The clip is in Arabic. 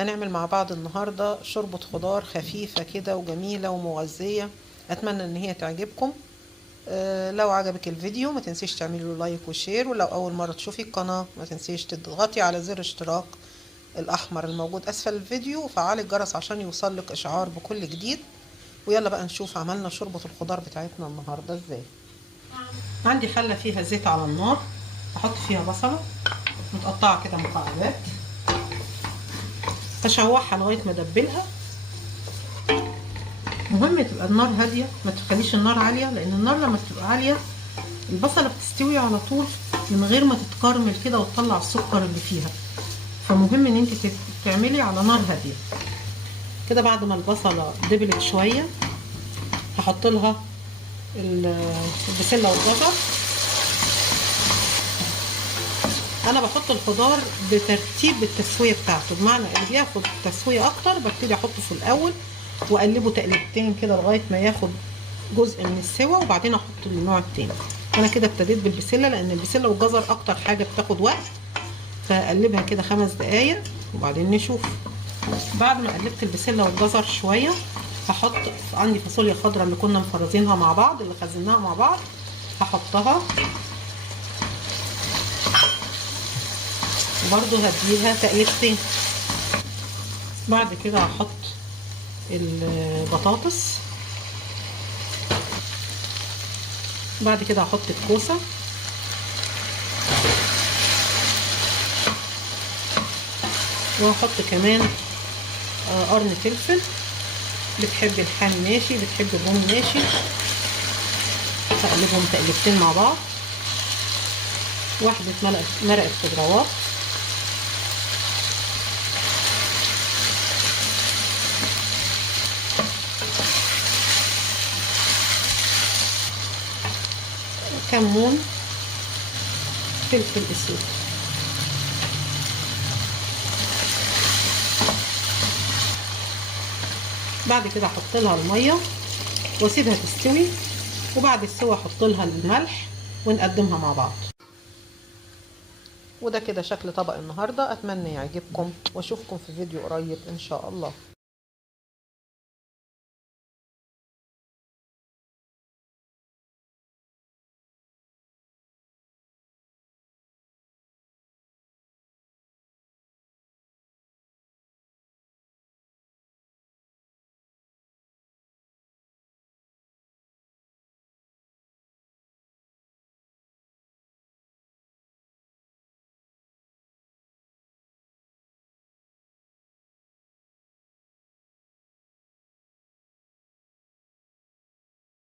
هنعمل مع بعض النهاردة شوربة خضار خفيفة كده وجميلة ومغذية. أتمنى إن هي تعجبكم. لو عجبك الفيديو ما تنسيش تعملي له لايك وشير، ولو أول مرة تشوفي القناة ما تنسيش تضغطي على زر اشتراك الأحمر الموجود أسفل الفيديو وفعلي الجرس عشان يوصلك إشعار بكل جديد. ويلا بقى نشوف عملنا شوربة الخضار بتاعتنا النهاردة ازاي. عندي حلة فيها زيت على النار، هحط فيها بصلة متقطعة كده مكعبات، هشوحها لغاية ما ادبلها. مهم تبقى النار هادية، ما تخليش النار عالية، لأن النار لما تبقى عالية البصلة بتستوي على طول من غير ما تتكرمل كده وتطلع السكر اللي فيها. فمهم ان انت تعملي على نار هادية كده. بعد ما البصلة دبلت شوية هحط لها البسلة والجزر. انا بحط الخضار بترتيب التسويه بتاعته، بمعنى اللي بياخد تسويه اكتر ببتدي احطه في الاول واقلبه تقلبتين كده لغايه ما ياخد جزء من السوا، وبعدين احط النوع التاني. انا كده ابتديت بالبسله لان البسله والجزر اكتر حاجه بتاخد وقت، فاقلبها كده 5 دقايق وبعدين نشوف. بعد ما قلبت البسله والجزر شويه هحط عندي فاصوليا خضراء اللي كنا مفرزينها مع بعض، اللي خزناها مع بعض، هحطها وبرضو هديها تقليبتين. بعد كده هحط البطاطس، بعد كده هحط الكوسه، وهحط كمان قرن فلفل. بتحب الحام ماشي، بتحب الرومي ماشي. هقلبهم تقليبتين مع بعض. واحده مرقه خضروات، كمون، فلفل اسود. بعد كده احط لها الميه واسيبها تستوي، وبعد السوا احط لها الملح ونقدمها مع بعض. وده كده شكل طبق النهارده. اتمنى يعجبكم واشوفكم في فيديو قريب ان شاء الله.